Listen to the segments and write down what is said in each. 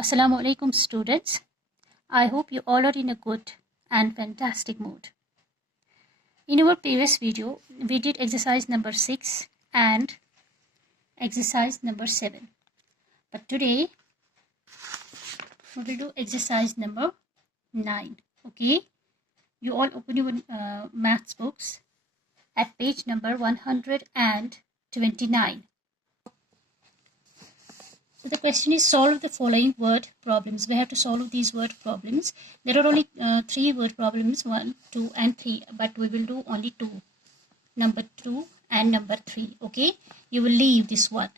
Assalamu alaikum students. I hope you all are in a good and fantastic mood. In our previous video, we did exercise number 6 and exercise number 7. But today, we will do exercise number 9. Okay? You all open your maths books at page number 129. So the question is solve the following word problems. We have to solve these word problems. There are only 3 word problems, 1, 2 and 3. But we will do only 2. Number 2 and number 3. Okay. You will leave this one.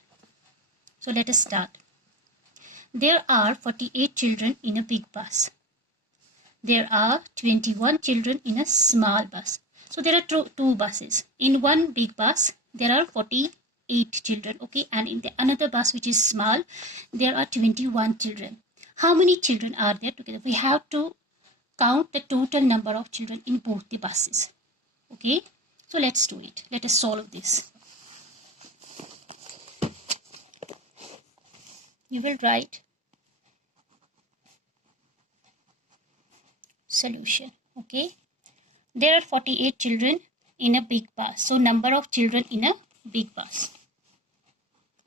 So let us start. There are 48 children in a big bus. There are 21 children in a small bus. So there are two buses. In one big bus, there are 48 children, okay, and in the another bus which is small, there are 21 children. How many children are there together? We have to count the total number of children in both the buses. Okay, so let's do it. Let us solve this. You will write solution. Okay, there are 48 children in a big bus. So number of children in a big bus.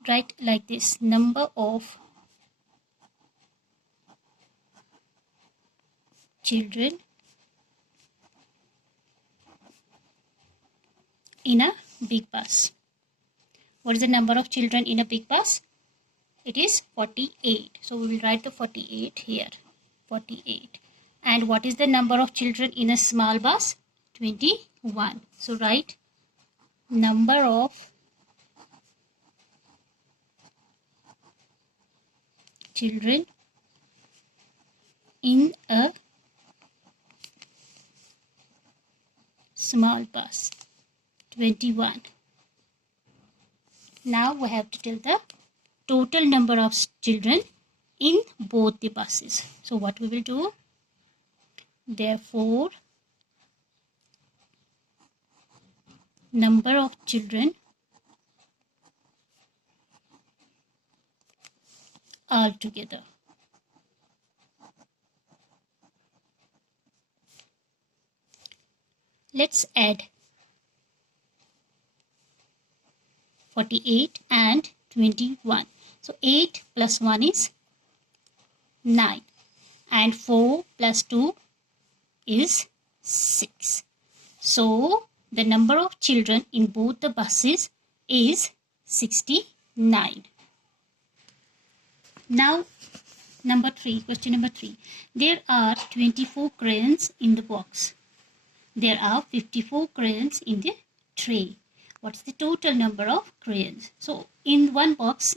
Write like this: number of children in a big bus. What is the number of children in a big bus? It is 48. So we will write the 48 here. 48. And what is the number of children in a small bus? 21. So write number of children in a small bus, 21. Now we have to tell the total number of children in both the buses. So what we will do? Therefore, number of children altogether. Let's add 48 and 21. So 8 plus 1 is 9. And 4 plus 2 is 6. So the number of children in both the buses is 69. Now, number 3, question number 3. There are 24 crayons in the box. There are 54 crayons in the tray. What's the total number of crayons? So, in a box,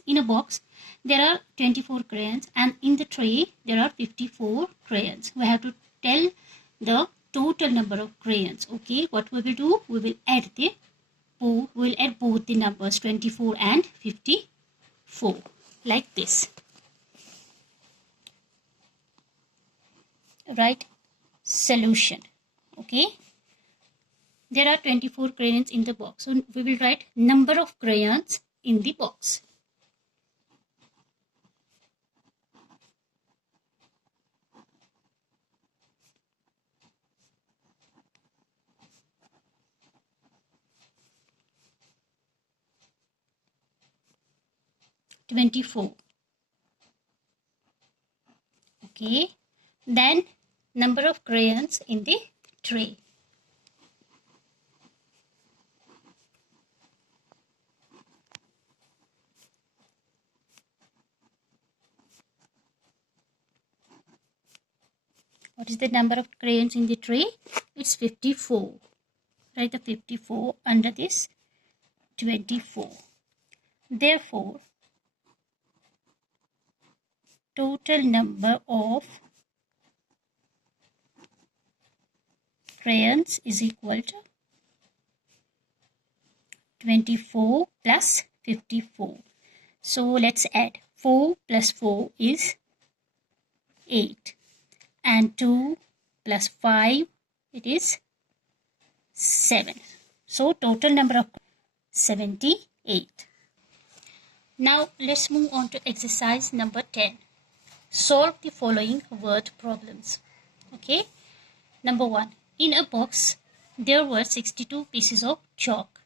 there are 24 crayons, and in the tray, there are 54 crayons. We have to tell the total number of crayons. Okay, what we will do? We will add both the numbers 24 and 54 like this. Write solution. Okay, there are 24 crayons in the box, so we will write number of crayons in the box. (24). Okay, then number of crayons in the tray. What is the number of crayons in the tray? It's 54. Write the 54 under this 24. Therefore, total number of crayons is equal to 24 plus 54. So let's add 4 plus 4 is 8. And 2 plus 5, it is 7. So total number of 78. Now let's move on to exercise number 10. solve the following word problems. Okay. Number 1. In a box, there were 62 pieces of chalk.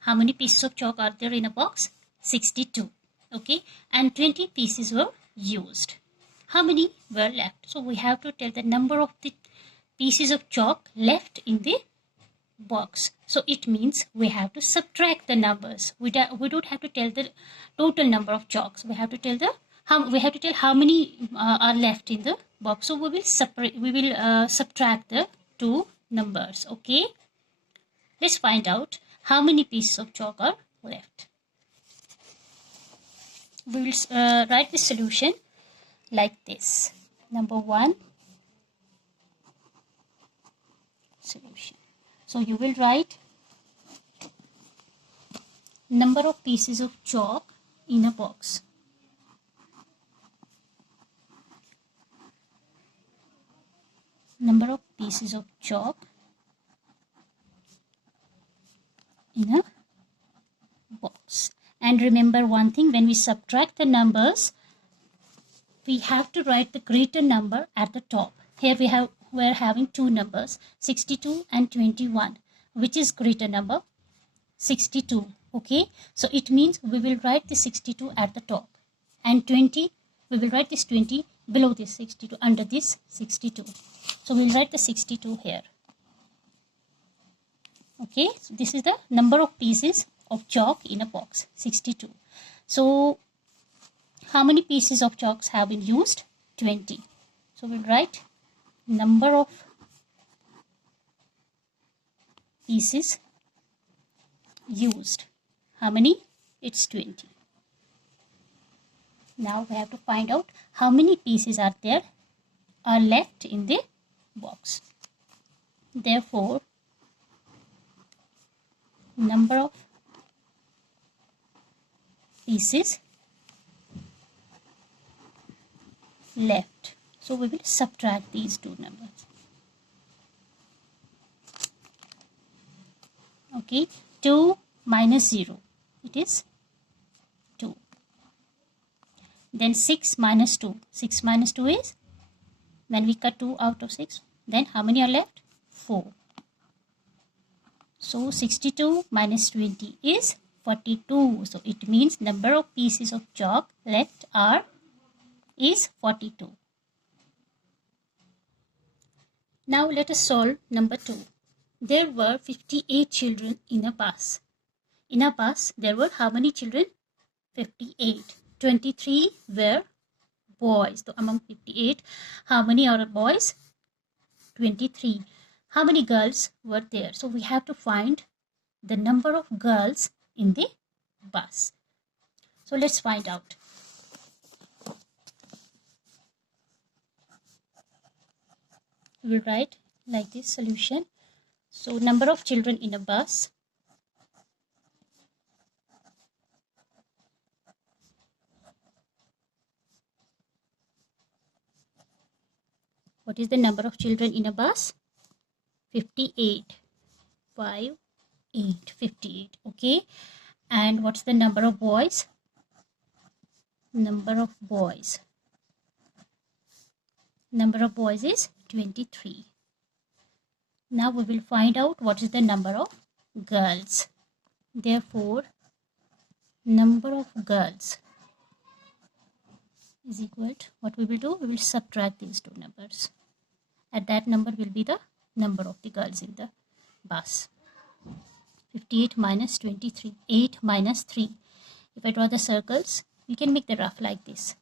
How many pieces of chalk are there in a box? 62. Okay. And 20 pieces were used. How many were left? So we have to tell the number of the pieces of chalk left in the box. So it means we have to subtract the numbers. We don't have to tell the total number of chalks. We have to tell how many are left in the box. So we will subtract the two numbers. Okay. Let's find out how many pieces of chalk are left. We will write the solution like this. Number 1, solution. So you will write number of pieces of chalk in a box. Number of pieces of chalk in a box. And remember one thing, when we subtract the numbers, we have to write the greater number at the top. Here we're having two numbers, 62 and 21. Which is greater number? 62. Okay. So it means we will write the 62 at the top. And 20, we will write this 20 below this 62, under this 62. So we'll write the 62 here. Okay. So this is the number of pieces of chalk in a box, 62. So how many pieces of chalks have been used? 20. So we'll write number of pieces used. How many? It's 20. Now we have to find out how many pieces are left in the box. Therefore, number of pieces left. So we will subtract these two numbers. Okay, 2 minus 0, it is 2. Then 6 minus 2. 6 minus 2 is, when we cut 2 out of 6, then how many are left? 4. So 62 minus 20 is 42. So it means number of pieces of chalk left is 42. Now let us solve number 2. There were 58 children in a bus. In a bus, there were how many children? 58. 23 were boys. So among 58, how many are boys? 23. How many girls were there? So we have to find the number of girls in the bus. So let's find out. We will write like this solution. So number of children in a bus. What is the number of children in a bus? 58. 5, 8. 58. Okay. And what's the number of boys? Number of boys. Number of boys is 23. Now we will find out what is the number of girls. Therefore, number of girls is equal to, what we will do? We will subtract these two numbers. And that number will be the number of the girls in the bus. 58 minus 23. 8 minus 3. If I draw the circles, we can make the rough like this.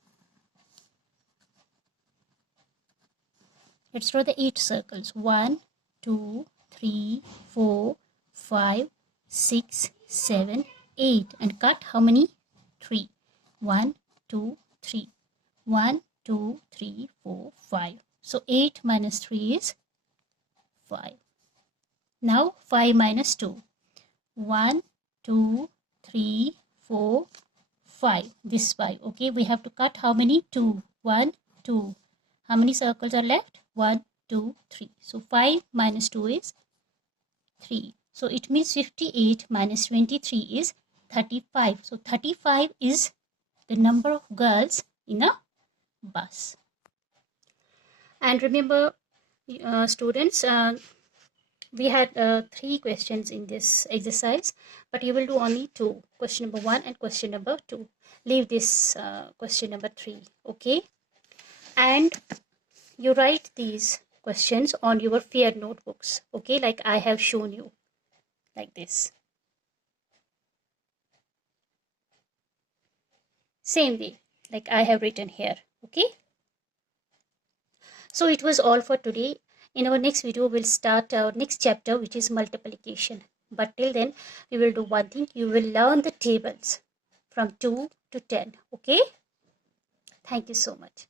Let's draw the 8 circles. 1, 2, 3, 4, 5, 6, 7, 8. And cut how many? 3. 1, 2, 3. 1, 2, 3, 4, 5. So 8 minus 3 is 5. Now 5 minus 2. 1, 2, 3, 4, 5. This 5. Okay, we have to cut how many? 2. 1, 2. How many circles are left? 1, 2, 3. So 5 minus 2 is 3. So it means 58 minus 23 is 35. So 35 is the number of girls in a bus. And remember, students, we had 3 questions in this exercise, but you will do only 2, question number 1 and question number 2. Leave this question number 3, okay? And you write these questions on your fair notebooks, okay, like I have shown you, like this. Same way, like I have written here, okay? So it was all for today. In our next video, we'll start our next chapter, which is multiplication. But till then, we will do one thing. You will learn the tables from 2 to 10, okay? Thank you so much.